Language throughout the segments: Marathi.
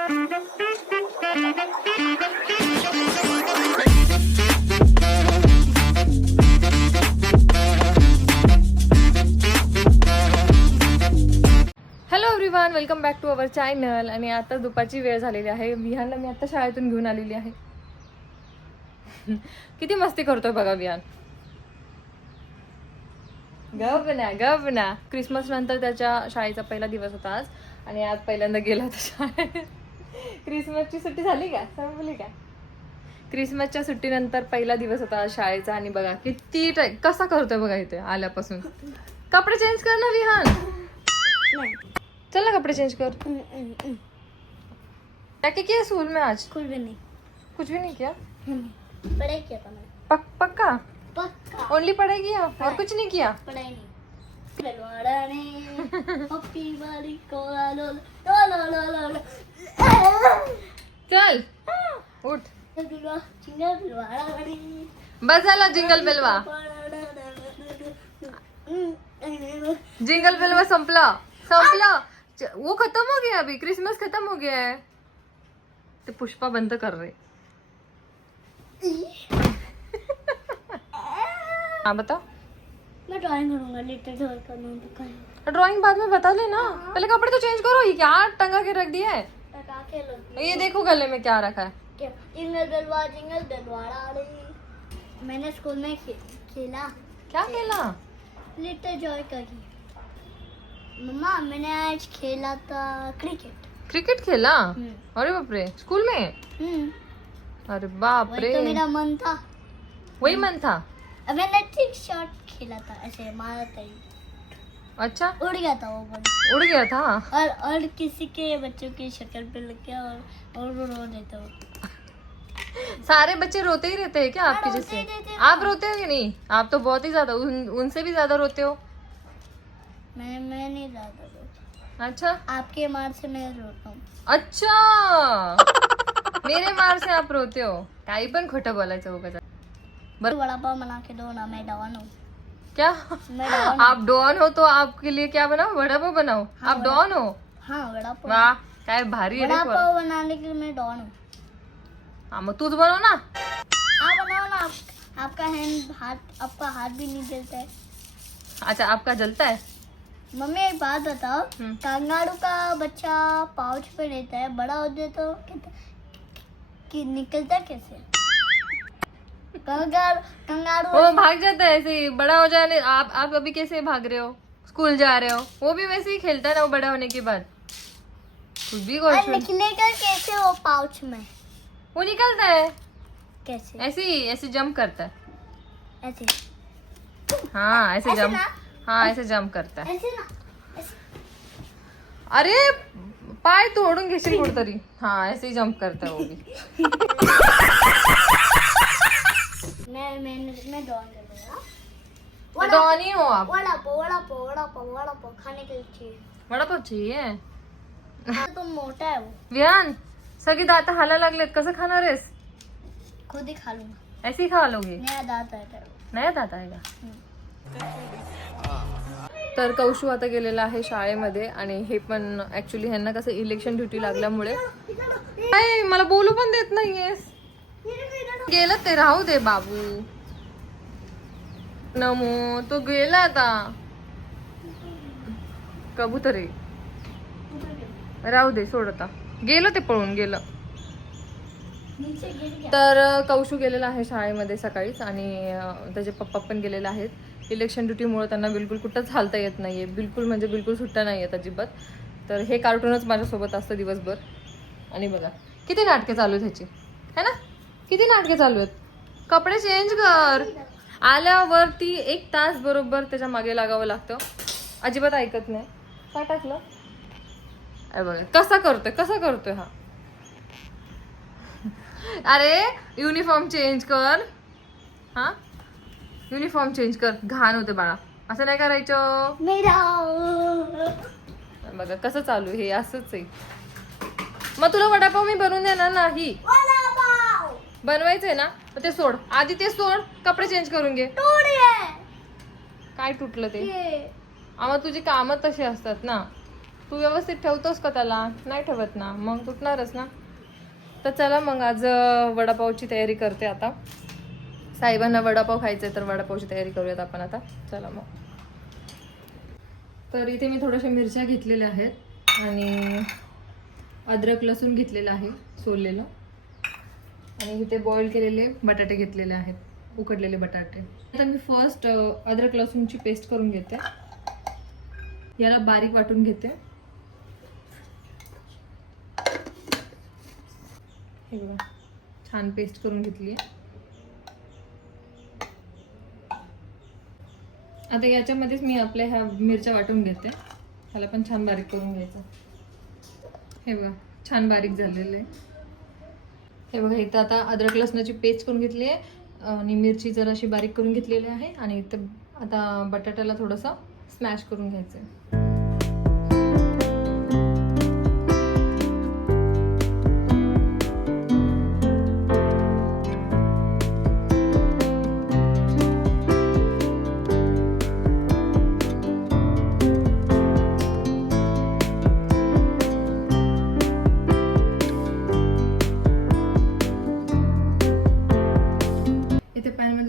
Everyone, welcome back to our channel. आणि आता दुपारची वेळ झालेली आहे. विहानला मी आता शाळेतून घेऊन आलेली आहे. किती मस्ती करतोय बघा विहान. गबना. क्रिसमस नंतर त्याच्या शाळेचा पहिला दिवस होता आज, आणि आज पहिल्यांदा गेला होता शाळेत. क्रिसमसची सुट्टी झाली का, संपली का? क्रिसमसच्या सुट्टीनंतर पहिला दिवस होता आज शाळेचा. आणि बघा किती कसा करतोय बघा इथे आल्यापासून. कपडे चेंज कर ना विहान. चल ना कपड़े चेंज कर. क्या किया स्कूल में आज? कुछ भी नहीं. कुछ भी नहीं किया? पढ़ाई किया था मैंने. पक्का? पक्का. ओनली पढ़ाई किया और कुछ नहीं किया? पढ़ाई नहीं. बेलवाड़ा ने पप्पी वाली को लो लो लो. चल उठ. बेलवाड़ा वाली. बस झाला जिंगल बेलवा. जिंगल बेलवा संपला. वो खत्म हो गया, अभी क्रिसमस खत्म हो गया है. तो पुष्पा बंद कर रहे. हाँ बता. मैं ड्राइंग करूंगा. लिटिल ड्राइंग करूंगा. ड्राइंग बाद में बता लेना. पहले कपड़े तो चेंज करो. ये क्या टंगा के रख दिया है? टका के लो. ये देखो गले में क्या रखा है. क्या? जिंगल बेलवाड़ा रे. मैंने स्कूल में खेला. क्या खेला? लिटिल जॉय का की. मम्मा मैंने आज खेला था क्रिकेट. क्रिकेट खेला? अरे बाप रे, स्कूल में? अरे बाप रे, वही तो मेरा मन था. वही मन था. अब मैंने ठीक शॉट खेला था, ऐसे मारा था. अच्छा, उड़ गया था वो बॉल. उड़ गया था. और किसी के बच्चों की शक्ल पे लग गया और वो रो देता वो. सारे बच्चे रोते ही रहते हैं क्या आपके रोते जैसे? ही रहते हैं. आप रोते हो कि नहीं? आप तो बहुत ही ज्यादा, उनसे भी ज्यादा रोते हो. मैं नहीं ज्यादा रोता. अच्छा आपके मार से मैं रोता हूँ. अच्छा. मेरे मार से आप रोते हो. काही पण खोटं बोलायचं बघा. बरं, वड़ा पाव बना के दो ना. मैं डॉन हूँ. क्या? मैं डॉन. आप डॉन हो तो आपके लिए क्या बनाओ? वड़ा पाव बनाओ. हाँ, आप डॉन हो. हाँ वड़ा पाव. वाह, काय भारी आहे रे वड़ा पोर. पाव बनाने के लिए मैं डॉन हूँ. हाँ मग तूच बनव ना. आप बनाओ ना. आपका हाथ भी नहीं जलता है. अच्छा, आपका जलता है. मम्मी एक बात बताओ. कंगारू का बच्चा पाउच पे रहता है, बड़ा हो जाए तो कि निकलता कैसे? कंगारू वो भाग जाता है ऐसे ही. बड़ा हो जाने. आप अभी कैसे भाग रहे हो? स्कूल जा रहे हो. वो भी वैसे ही खेलता है ना, वो बड़ा होने के बाद. कुछ भी और क्वेश्चन. निकलेगा कैसे वो पाउच में? वो निकलता है कैसे? ऐसे ही, ऐसे जंप करता है. ऐसे. हाँ ऐसे ऐसे जंप. ना? हाँ ऐसे जंप करता है. ऐसे ना. ऐसे. अरे पाय तोडून घेशील कुठतरी. हाँ ऐसे ही जंप करता है वो भी. मैं डॉन करूँगा. डॉन ही हो आप. वड़ा पाव खाने के लिए चाहिए. वड़ा पाव चाहिए. तो मोटा है वो. विहान, सगळी दात हाला लागलेत. कसं खाणार आहेस? खुद ही खा लूंगा. ऐसे ही खा लोगे? नया दांत है. नया दात आहे का? तर कौशू आता गेलेला आहे शाळेमध्ये. आणि हे पण ऍक्च्युली ह्यांना कसं इलेक्शन ड्युटी लागल्यामुळे काय मला बोलू पण देत नाहीयेस. गेलं ते राहू दे बाबू. नमो तो गेला आता. कबूतरे राहू दे, सोड आता. गेलं ते, पळून गेलं. तर कौशू गेलेला आहे शाळेमध्ये सकाळीच. आणि त्याचे पप्पा पण गेलेले आहेत. इलेक्शन ड्युटीमुळे त्यांना बिलकुल कुठंच हालता येत नाहीये. बिलकुल म्हणजे बिलकुल सुट्ट्या नाही आहेत अजिबात. तर हे कार्टूनच माझ्यासोबत असतं दिवसभर. आणि बघा किती नाटके चालू आहेत ह्याची, है ना? किती नाटके चालू आहेत. कपडे चेंज कर. आल्यावरती 1 तास बरोबर त्याच्या मागे लागावं लागतं. अजिबात ऐकत नाही. काय टाकलं? अरे बघा कसा करतोय हा. अरे युनिफॉर्म चेंज कर. हा युनिफॉर्म चेंज कर. घाण होते बाळा. असं नाही करायचं. बघा कसं चालू हे. असंच आहे. मग तुला वडापाव मी बनवून देणार नाही. बनवायचंय ना, ते सोड आधी. ते सोड, कपडे चेंज करून घे. काय तुटलं ते? आम्हा तुझी कामं तशी असतात ना. तू व्यवस्थित ठेवतोस का त्याला? नाही ठेवत ना, मग तुटणारच ना. तर चला मग आज वडापावची तयारी करते आता. साहेबांना वडापाव खायचा आहे तर वडापावची तयारी करूयात आपण आता. चला मग. तर इथे मी थोड्याशा मिरच्या घेतलेल्या आहेत आणि अद्रक लसूण घेतलेलं आहे सोललेलं, आणि इथे बॉईल केलेले बटाटे घेतलेले आहेत, उकडलेले बटाटे. आता मी फर्स्ट अद्रक लसूणची पेस्ट करून घेते. याला बारीक वाटून घेते. हे बघा, छान पेस्ट करून घेतली आहे. आता याच्यामध्येच मी आपल्या ह्या मिरच्या वाटून घेते. ह्याला पण छान बारीक करून घ्यायचं. हे बघा, छान बारीक झालेलं आहे. हे बघा, इथं आता अद्रक लसणाची पेस्ट करून घेतली आहे आणि मिरची जराशी बारीक करून घेतलेली आहे. आणि इथं आता बटाट्याला थोडंसं स्मॅश करून घ्यायचं आहे.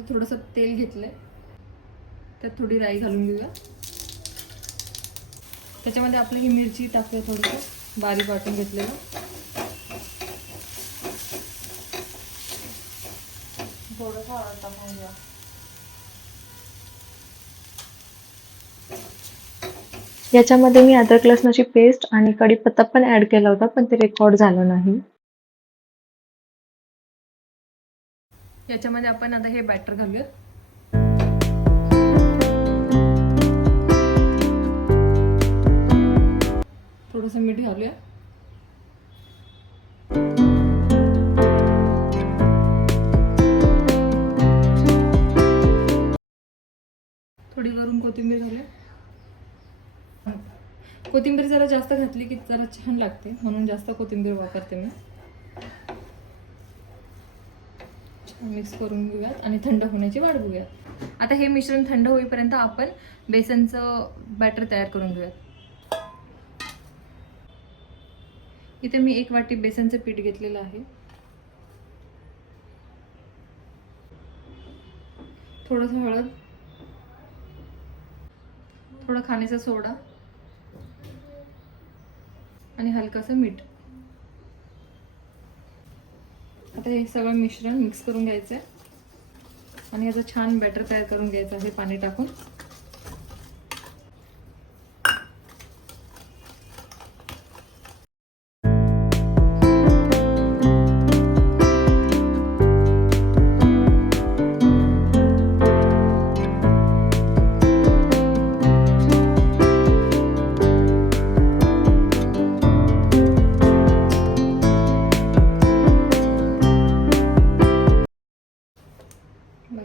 थोडंसं तेल घेतलंय, त्यात थोडी राई घालून घेऊया. त्याच्यामध्ये आपली ही मिरची टाकूया, थोडंसं बारीक वाटून घेतलेलं. थोडंसं हळद टाकून घ्या. याच्यामध्ये मी अद्रक लसणाची पेस्ट आणि कढीपत्ता पण ऍड केला होता, पण ते रेकॉर्ड झालं नाही. याच्यामध्ये आपण आता हे बॅटर घालूया. थोडंसं मीठ घालूया. थोडी वरून कोथिंबीर घालूया. कोथिंबीर जरा जास्त घातली की जरा छान लागते, म्हणून जास्त कोथिंबीर वापरते मी. मिक्स करून घेऊयात आणि थंड होण्याची वाट बघूयात. आता हे मिश्रण थंड होईपर्यंत आपण बेसनचं बॅटर तयार करून घेऊयात. इथे मी 1 वाटी बेसनचं पीठ घेतलेलं आहे. थोडंसं हळद, थोडा खाण्याचा सोडा आणि हलकासं मीठ. आता हे सगळं मिश्रण मिक्स करून घ्यायचं आहे आणि याचं छान बॅटर तयार करून घ्यायचं आहे पाणी टाकून.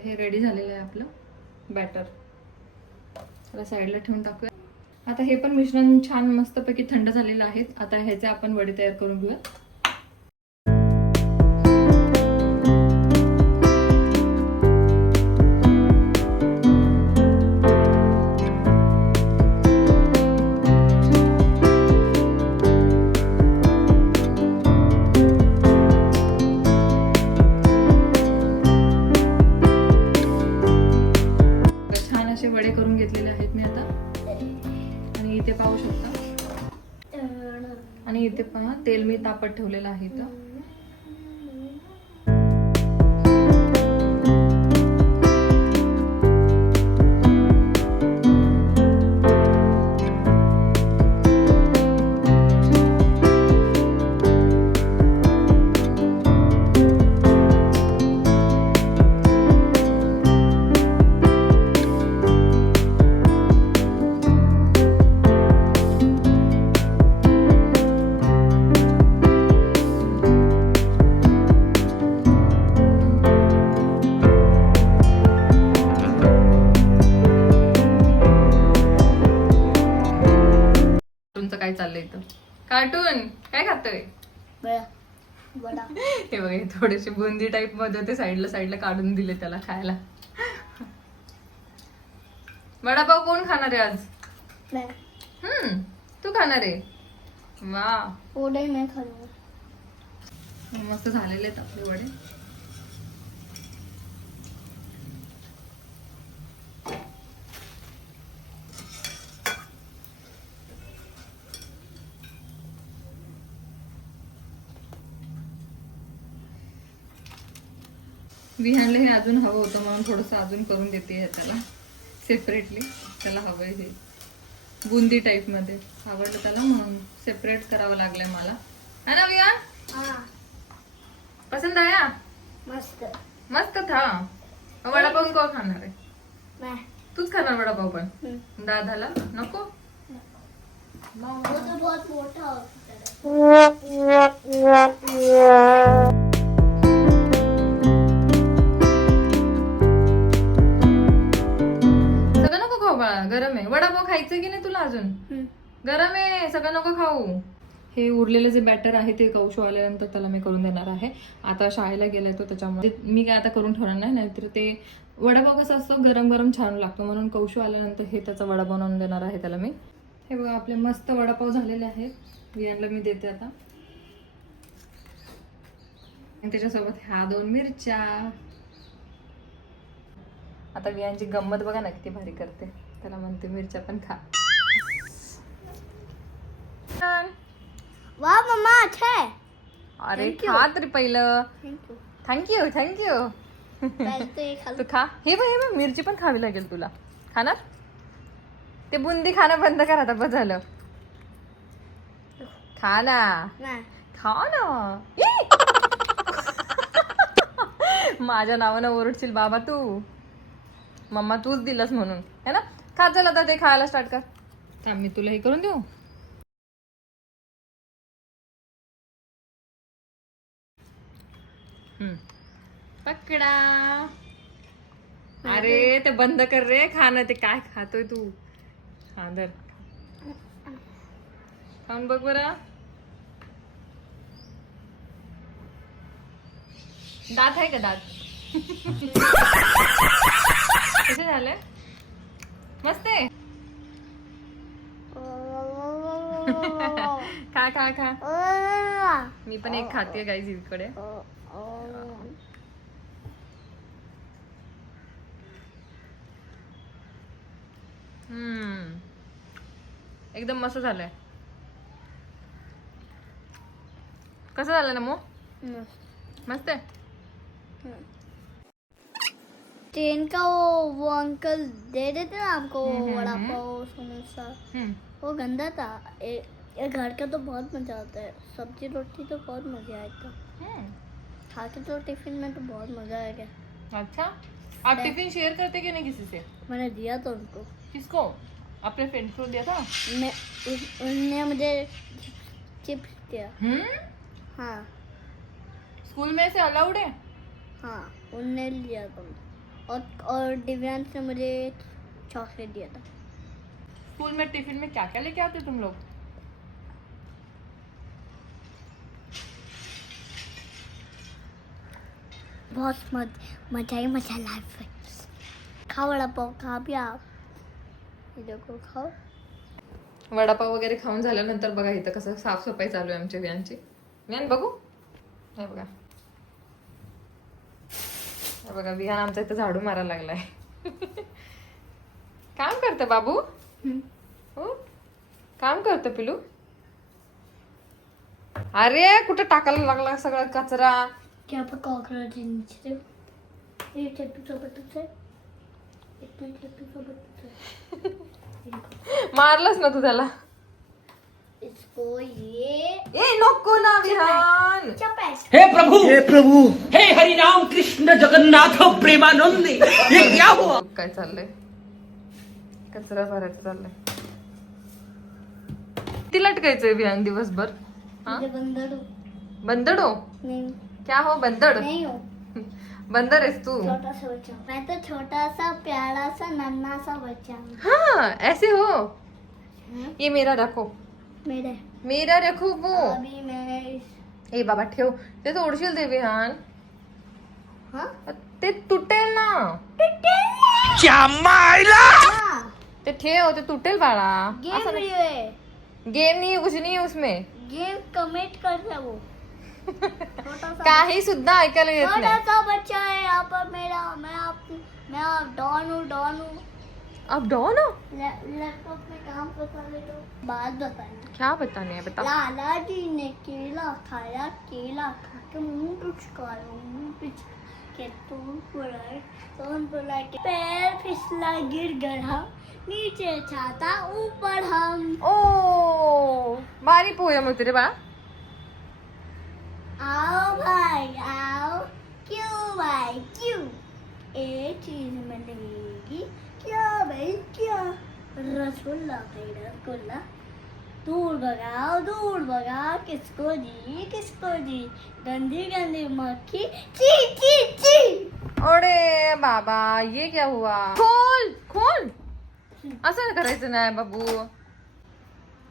हे रेडी झालेलं आहे आपलं बॅटर. त्याला साईडला ठेवून टाकूया. आता हे पण मिश्रण छान मस्तपैकी थंड झालेलं आहे. आता ह्याचे आपण वडे तयार करून घेऊया. वडे करून घेतलेले आहेत मी आता. आणि इथे पाहू शकता, आणि इथे पहा तेल मी तापत ठेवलेलं आहे इथं. काय चाललंय इथं? कार्टून काय खातोय? हे बघा, थोडेसे बुंदी टाइप मध्ये ते साईडला काढून दिले त्याला खायला. वडापाव कोण खाणार आहे आज? तू खाणार आहे? वा, वडे मैं खाऊंगा. मस्त झालेले आहेत आपले वडे. विहानला हे अजून हवं होतं म्हणून थोडंसं अजून करून देते हे त्याला सेपरेटली. त्याला हवंय हे बुंदी टाईप मध्ये आवडलं त्याला म्हणून सेपरेट करावं लागलंय मला. है ना विहान? हाँ पसंद आया? मस्त. मस्त था. वडापाव कोण खाणार आहे? मैं. तूच खाणार वडापाव पण? हम्म. दादाला नको? वो तो बहुत मोटा होता है. सगळं नको खाऊ बाळा, गरम आहे. वडापाव खायचं की नाही तुला अजून? गरम आहे, सगळं नको खाऊ. हे उरलेलं जे बॅटर आहे ते कौशू आल्यानंतर त्याला मी करून देणार आहे. आता शाळेला गेलाय तो, त्याच्यामुळे मी काय आता करून ठेवणार नाही, नाहीतर ते वडापाव कसं असतं गरम गरम छान लागतो, म्हणून कौशू आल्यानंतर हे त्याचा वडापाव बनवून देणार आहे त्याला मी. हे बघा आपले मस्त वडापाव झालेले आहेत. विहानला मी देते आता. आणि त्याच्यासोबत ह्या 2 मिरच्या. आता विहानची गंमत बघा ना किती भारी करते. त्याला म्हणते मिरच्या पण खा. वाह मम्मा अच्छा है. अरे Thank you. खा तरी पहिलं. Thank you. Thank you thank you. पहले तो ये खा तू लो. खा. हे बघ मिरची पण खावी लागेल तुला. खाणार? ते बुंदी खाणं बंद कर आता, बस झालं. खा ना, मैं. खा ना. माझ्या नावानं ओरडशील बाबा तू. मम्मा तूच दिलंस म्हणून, है ना? खा चल आता ते खायला स्टार्ट कर. थांब मी तुला हे करून देऊ. पकडा. अरे ते बंद कर रे खाणं. ते काय खातोय तू? हा धर, खाऊन बघ बरं. दात आहे का दात? कसे झाले? मस्त आहे. खा खा खा. मी पण एक खाते गाईज इकडे. एकदम मस्त झालंय. कसं झालं ना मो? मस्त आहे. ट्रेन का वो अंकल दे देते ना आपको वड़ा पाव समोसा, वो गंदा था. ये घर का तो बहुत मजा आता है. सब्जी रोटी तो बहुत मजा आया था. खा के तो टिफिन में तो बहुत मजा आ गया. अच्छा, आप टिफिन शेयर करते कि नहीं किसी से? मैंने दिया था उनको. किसको? अपने फ्रेंड्स को दिया था? मैं उनने मुझे चिप्स दिया. हाँ स्कूल में से अलाउड है? हाँ उनने लिया था. और दिव्यांश ने मुझे चॉकलेट दिया था. स्कूल में टिफिन में क्या क्या लेके आते तुम लोग? बहुत मजा ही मजा लाइफ में. खाओ वड़ा पाव. खा भी आप. ये देखो खाओ. वडापाव वगैरे खाऊन झाल्यानंतर बघा इथं कसं साफसफाई चालू आहे आमच्या विहानची. विहान बघू. हे बघा, हे बघा विहान आमचा इथं झाडू मारायला लागलाय. काम करतं बाबू. हो काम करतं पिलू. अरे कुठं टाकायला लागला सगळा कचरा. क्या पर कॉकरोच नीचे. ये चट्टू चपटू से. इतना चट्टू चपटू से. मारलंस ना तू त्याला. इसको ये ए नको ना विहान. चपैस. हे प्रभु हे हरि राम कृष्ण जगन्नाथ प्रेमानंद, ये क्या हुआ? काय चाललंय? कचरा भरायचं चाललंय. किती लटकायचंय विहान दिवसभर? हाँ? मुझे बंदर हो. बंदर हो? नहीं क्या हो बंदर? नहीं हो. बंदर आहेस तू? छोटा सा बच्चा. मैं तो छोटा सा प्यारा सा नन्हा सा बच्चा हूँ. हाँ ऐसे हो. ये मेरा रखो. मेरे मेरा रखो वो. अभी मैं ए बाबा ठेव. ते तोडशील दे विहान. हाँ ते तुटेल ना. क्या मायला? हाँ ते ठेव, ते तुटेल बाळा. गेम वीडियो है. गेम नहीं है, कुछ नहीं है उसमें. गेम कमेंट करता वो छोटा सा काही सुद्धा ऐकायला येत छोटा नाही. सा बच्चा है यहाँ पर मेरा. मैं आप डॉन हूँ. अब डॉन हो. लैपटॉप में काम करता है तो बात बताना. क्या बताने है बता. लाला जी ने केला खाया. केला खा के मुंह पिचकाया के तोन बुलाए के पैर फिसला गिर गया. नीचे छाता ऊपर हम. ओ भारी पोयम होती रे बाळा. आओ भाई आओ. क्यों भाई क्यों. एक चीज मिलेगी. क्या भाई क्या. रसगुल्ला भाई रसगुल्ला. दूर भगाओ किसको जी. गंदी गंदी मक्खी. ची ची ची. अरे बाबा ये क्या हुआ. खोल खोल. असं करायचं नाही बाबू.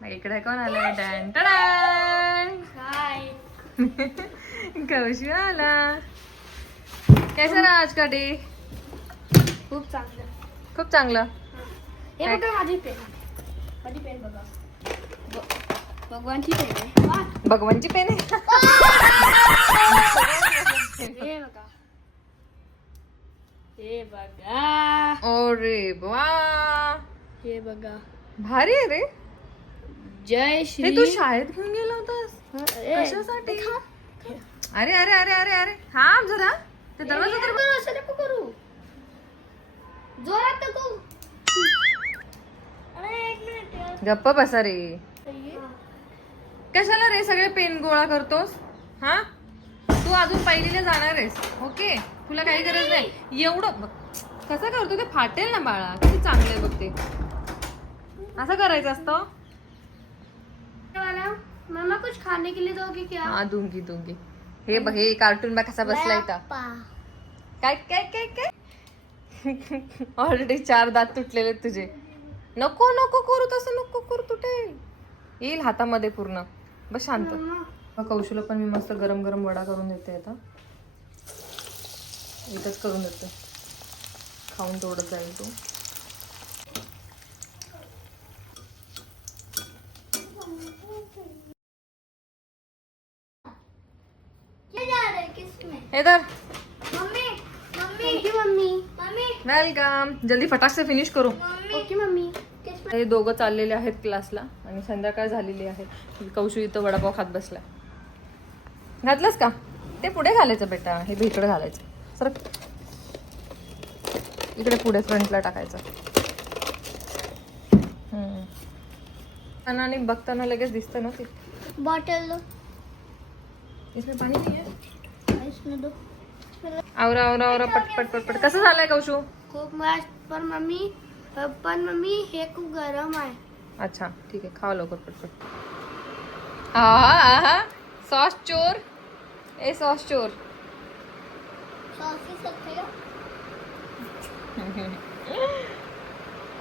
मग इकडे कोण आलंय. डॅन टडान. हाय. कौशी आला. कैसा रहा आज का डे. खूप चांगलं. खूप चांगलं. हे बघा माझी पेन बघा. भगवानची पेन आहे. वाह. भगवानची पेन आहे. हे बघा. अरे वा हे बघा. भारी आहे रे. जय हे श्री. तू शाळेत घेऊन गेला होतास. कशासाठी. अरे अरे अरे अरे अरे थांब जरा. ते दरवाजा तर असं नको करू. जोरात नको. अरे एक मिनिट. गप्प बसा रे. कशाला रे सगळे पेन गोळा करतोस. हा तू अजून पहिलीला जाणार आहेस. ओके तुला काही गरज नाही. एवढं बघ कसं करतो ते फाटेल ना बाळा. किती चांगलं आहे बघ ते. असं करायचं असतं. मामा कुछ खाने के लिए दोगे क्या. हा दूंगी दूंगी. हे बघ हे कार्टून बघ कसा बसला इथं. काय काय काय काय. ऑलरेडी 4 दात तुटलेले आहेत तुझे. नको नको करू तसं नको करू. तुटेल येईल हातामध्ये पूर्ण. बस शांत. मग कौशूला पण मी मस्त गरम गरम वडा करून देते. आता इथंच करून देते. खाऊन तेवढंच जाईल तू. ये जा रहे किसमें. हे तर मम्मी मम्मी मम्मी वेलकम. जल्दी फटाक से फिनिश करू. Okay mummy. किसमें. हे दोघं चाललेले आहेत क्लासला आणि संध्याकाळ झालेली आहे. कौशू इथं वडापाव खात बसला. घातलंस का. ते पुढे घालायचं बेटा. हे बी इकडे घालायचं. सर इकडे पुढे फ्रंटला टाकायचं. आणि बघताना लगेच दिसतं ना ते. बॉटल दो. इसमें पाणी नाही आहे. इसमें दो. आवरा आवरा आवरा पटपट पटपट. कसं झालंय कौशू. खूप मस्त. पण मम्मी हे खूप गरम आहे. अच्छा ठीक आहे खावा लवकर पटपट. हा सॉस चोर. ए सॉस चोर.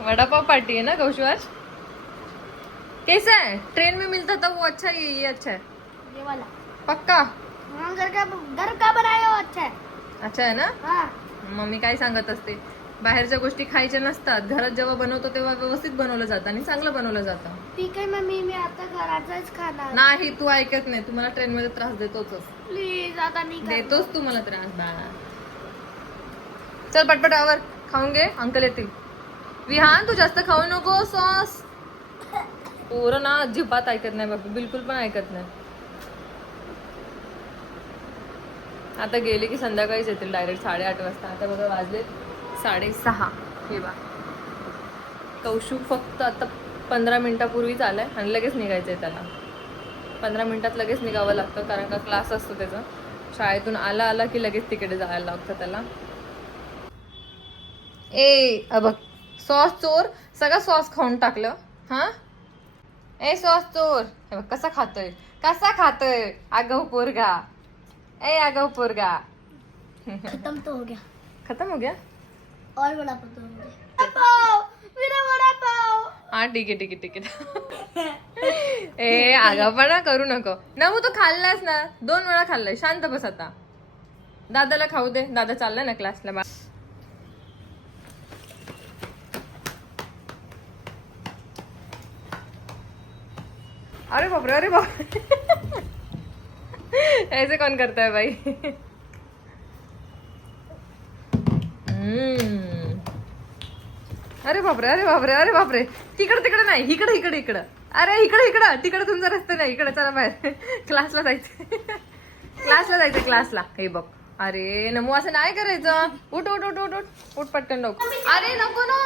वडापाव पार्टी है ना कौशु आज. कैसा है. ट्रेन में मिलता था वो अच्छा. ये अच्छा है. ये वाला. पक्का. हाँ, घर का बनाया हो अच्छा है. अच्छा है ना. हाँ. मम्मी काय सांगत असते. बाहेरच्या गोष्टी खायच्या नसतात. घरात जेव्हा बनवतो तेव्हा व्यवस्थित बनवलं जातं आणि चांगलं बनवलं जातं. ठीक आहे मम्मी मी आता घराचाच खाणार. नाही तू ऐकत नाही. तू मला ट्रेन मध्ये त्रास देतोच. प्लीज आता नाही देतोस तू मला त्रास बाळा. चल पटपट आवर. खाऊन घे अंकल येतील. विहान तू जास्त खाऊ नको सॉस. पोरं ना अजिबात ऐकत नाही बाबा. बिलकुल पण ऐकत नाही. आता गेले की संध्याकाळीच येतील डायरेक्ट 8:30 वाजता. आता बघा वाजले 6:30. हे बा कौशुक फक्त आता 15 मिनिटापूर्वीच आलाय आणि लगेच निघायचंय त्याला. 15 मिनिटात लगेच निघावं लागतं कारण का क्लास असतो त्याचा. शाळेतून आला की लगेच तिकडे जायला लागतं त्याला. बघ सॉस चोर. सगळं सॉस खाऊन टाकलं. हा ए सॉस चोर. हे बघ कसा खातोय आगाऊ पोरगा. आगाऊ पोरगा. खत्म तो हो गया. खत्म हो गया. और बड़ा पाव तो मेरा बड़ा पाव. हा ठीक आहे. आगाऊपणा करू नको ना. तू खाल्लास ना 2 वेळा खाल्लाय. शांत बस आता. दादाला खाऊ दे. दादा चाललाय ना क्लासला. अरे बापरे, अरे बाप ऐसे कौन करता है भाई? अरे बापरे, अरे बापरे, अरे बापरे. तिकडे नाही, इकडे. अरे इकडे तिकडे तुमचा रस्ता नाही, इकडे चला बाहेर. क्लासला जायचं क्लासला. हे बघ, अरे नमू असं नाही करायचं. उठ पटकन लोक. अरे नको ना,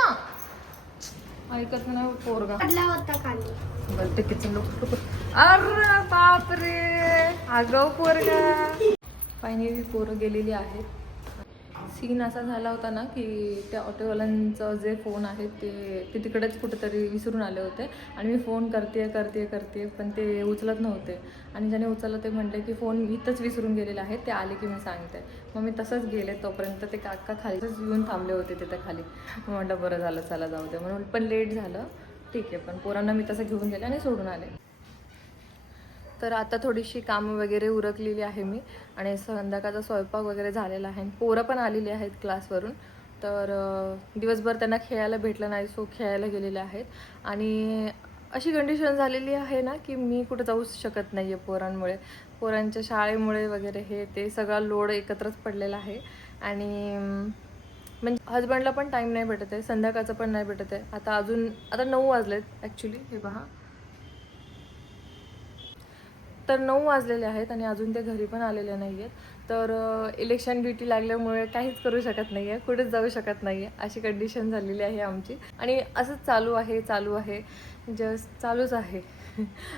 ऐकत नाही पोरगा. पडला होता खाली. बरं ते किचन लोक. अरे बापरे, आगाऊ पोरगा. फायनली पोरं गेलेली आहेत. सीन असा झाला होता ना की त्या ऑटोवाल्यांचं जे फोन आहे ते तिकडेच कुठेतरी विसरून आले होते आणि मी फोन करते पण ते उचलत नव्हते आणि ज्याने उचललं ते म्हटले की फोन इथंच विसरून गेलेले आहेत, ते आले की मी सांगते. मग मी तसंच गेले, तोपर्यंत ते काका खालीच येऊन थांबले होते तिथं खाली. मग म्हटलं बरं झालं, चला जाऊ दे म्हणून. पण लेट झालं, ठीक आहे. पण पोरांना मी तसं घेऊन गेले आणि सोडून आले. तर आता थोडीशी कामं वगैरे उरकलेली आहे मी आणि संध्याकाळचा स्वयंपाक वगैरे झालेला आहे. पोरं पण आलेली आहेत क्लासवरून, तर दिवसभर त्यांना खेळायला भेटलं नाही, सो खेळायला गेलेले आहेत. आणि अशी कंडिशन झालेली आहे ना की मी कुठं जाऊच शकत नाही आहे पोरांमुळे. पोरांच्या शाळेमुळे वगैरे हे ते सगळा लोड एकत्रच पडलेला आहे. आणि म्हणजे हजबंडला पण टाईम नाही भेटत आहे, संध्याकाळचं पण नाही भेटत आहे. आता 9 वाजलेत ॲक्च्युली, हे पहा. तर 9 वाजलेले आहेत आणि अजून ते घरी पण आलेले नाही आहेत. तर इलेक्शन ड्युटी लागल्यामुळे काहीच करू शकत नाही आहे, कुठेच जाऊ शकत नाही आहे, अशी कंडिशन झालेली आहे आमची. आणि असंच चालू आहे जस्ट चालूच आहे.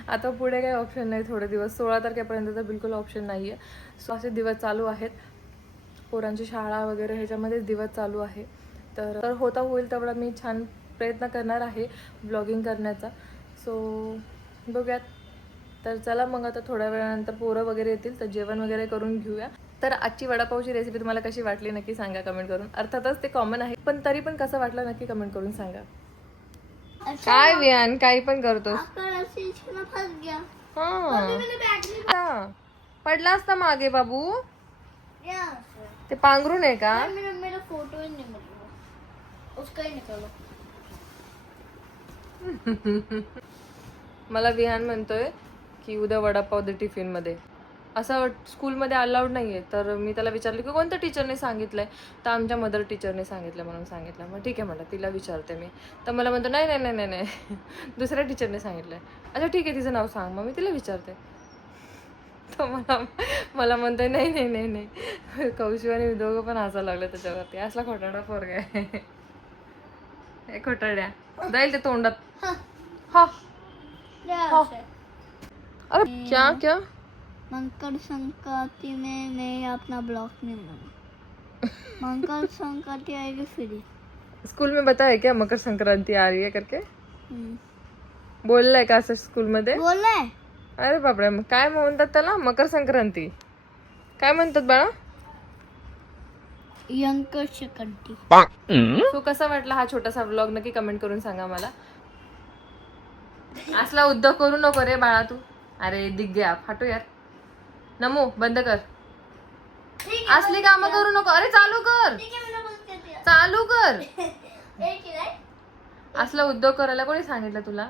आता पुढे काही ऑप्शन नाही. थोडे दिवस 16 तारखेपर्यंत तर बिलकुल ऑप्शन नाही आहे. सो असे दिवस चालू आहेत. पोरांची शाळा वगैरे ह्याच्यामध्येच दिवस चालू आहे. तर होईल तेवढा मी छान प्रयत्न करणार आहे ब्लॉगिंग करण्याचा. सो बघूयात. तर चला मग आता थोड्या वेळानंतर पोरं वगैरे येतील तर जेवण वगैरे करून घेऊया. तर आजची वडापावची रेसिपी तुम्हाला कशी वाटली नक्की सांगा कमेंट करून. अर्थातच ते कॉमन आहे, पण तरी पण कसं वाटलं नक्की कमेंट करून सांगा. काय वियान काही पण करतोस? हा, पडला असता मागे बाबू. ते पांघरून आहे का? मेरा फोटो ही नहीं मिल रहा, उसका ही निकालो. मला विहान म्हणतोय की उद्या वडापाव दे टिफिनमध्ये. असं स्कूलमध्ये अलाउड नाही आहे. तर मी त्याला विचारलं की कोणत्या टीचरने सांगितलं आहे, तर आमच्या मदर टीचरने सांगितलं म्हणून सांगितलं. मग ठीक आहे म्हटलं, तिला विचारते मी. तर मला म्हणतो नाही दुसऱ्या टीचरने सांगितलं आहे. अच्छा ठीक आहे, तिचं नाव सांग. मग मी तिला विचारते. तर मला म्हणतोय नाही. कौशिक आणि दोघं पण हसायला लागले त्याच्यावरती. असला खोटारडा पोरगा आहे. खोटारड्या जाईल ते तोंडात. हा अरे क्या मकर संक्रांति में मैं अपना ब्लॉग नहीं बनाऊंगा. मकर संक्रांति आएगी फ्री. स्कूल में बताया क्या मकर संक्रांति आ रही है करके? बोललाय का असं स्कूल मध्ये? बोललाय. अरे बापरे, काय म्हणतात त्याला? मकर संक्रांती काय म्हणतात बाळा? यंकर संक्रांति. सो कसा वाटला हा छोटासा व्लॉग नक्की कमेंट करून सांगा मला. असला उद्योग करू नको रे बाळा तू. अरे दिग्ग्या फाटू यार. नमो बंद कर. असली कामं करू नको. अरे चालू कर. असला उद्योग करायला कोणी सांगितलं तुला?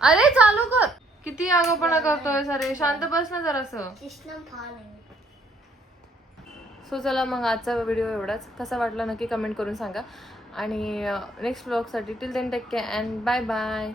अरे चालू कर. किती आगाऊपणा करतोय सरे. शांत बस ना जरासं. सो चला मग आजचा व्हिडिओ एवढाच. कसा वाटला नक्की कमेंट करून सांगा. आणि नेक्स्ट व्लॉगसाठी till then take care and bye bye.